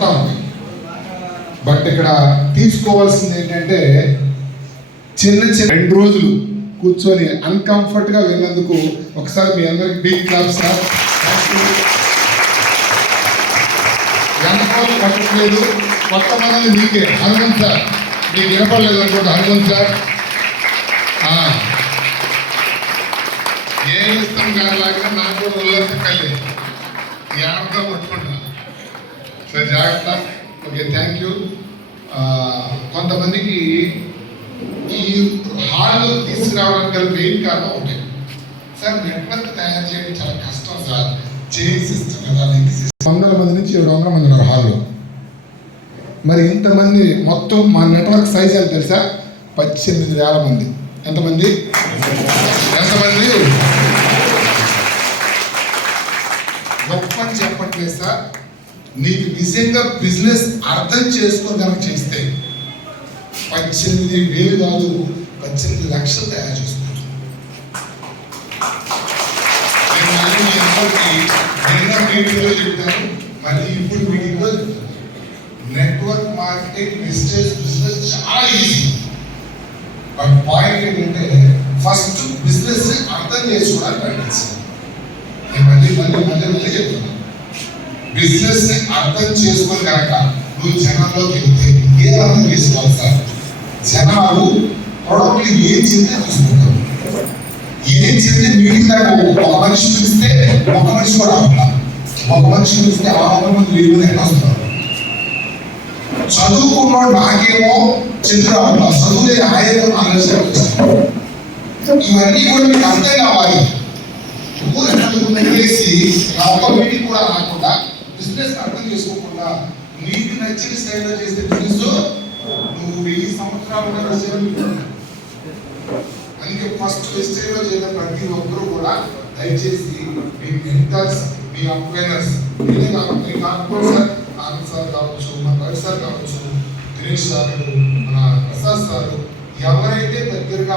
కొడతా ఉంది. బట్ ఇక్కడ తీసుకోవాల్సింది ఏంటంటే చిన్న 2 రోజులు కూర్చొని అన్కంఫర్ట్గా వెళ్ళినందుకు ఒకసారి మీ అందరికి బిగ్ క్లాప్ సార్. వెనకాల పట్టట్లేదు, కొత్త మనల్ని మీకే హనుమంత్ సార్, మీకు వినపడలేదు అనుకుంటా. హనుమంత్ సార్ ఏ ఇష్టం కాలాగా నాకు కూడా ఉల్లాసం కలిగి జ్ఞానంగా పట్టుకుంటా సార్. జాగ్రత్త. Okay, thank you. కొంతమందికి ఈ హాల్లో తీసుకురావడానికి గల మెయిన్ కారణం ఉంటాయి సార్. నెట్వర్క్ తయారు చేయడం చాలా కష్టం సార్. చైన్ సిస్టమ్ కదా, 100 మంది నుంచి 700 మంది ఉన్నారు హాల్లో. మరి ఇంతమంది మొత్తం మా నెట్వర్క్ సైజ్ ఎంత తెలుసా? 18,000 మంది. ఎంతమంది? గొప్ప అని చెప్పట్లేదు సార్. నీకు నిజంగా బిజినెస్ అర్థం చేసుకొని కనుక చేస్తే 18,000 కాదు, 18 లక్షలు తయారు చేసుకుంటాం. మీటింగ్లో చెప్తాను, మళ్ళీ ఇప్పుడు మీటింగ్లో చెప్తాను. నెట్వర్క్ మార్కెటింగ్ బిజినెస్ చాలా ఈజీ. బట్ పాయింట్ ఏంటంటే ఫస్ట్ బిజినెస్ అర్థం చేసుకోవడానికి ప్రయత్నించాలి. నేను మళ్ళీ చెప్తున్నాను, బిజినెస్ ని అర్థం చేసుకొని కనుక నువ్వు జనంలోకి వెళ్తే ఏ అర్థం చేసుకోవాలి సార్? జనాలు ప్రొడక్ట్లు ఏం చెప్తే తీసుకుంటారు. ఏం చెప్తే మీటింగ్ దాకా ఒక మనిషి పిలిస్తే ఒక మనిషి కూడా అవుతారు, ఒక మనిషి పిలిస్తే 600 మంది 1000 మంది ఎట్లా వస్తారు? చదువుకున్నాడు నాకేమో చంద్ర అవుతారు, చదువులే ఆయన ఆలోచన. ఇవన్నీ కూడా మీకు అర్థం కావాలి. వేసి నా ఒక్క మీటింగ్ కూడా రాకుండా బిజినెస్ అర్థం చేసుకోకుండా నీకు నచ్చిన స్టైల్లో చేసే బిజినెస్ నువ్వు 1000 సంవత్సరాలు అందుకే ఫస్ట్ స్టైల్లో చేసిన ప్రతి ఒక్కరూ కూడా దయచేసి మీ మెంటర్స్, మీ అప్లైనర్స్, మీరే కాకుండా మీ కాకపోతే సార్ ఆనంద్ సార్ కావచ్చు, మన రవి సార్ కావచ్చు, దినేష్ సార్, మన ప్రసాద్ సార్, ఎవరైతే దగ్గరగా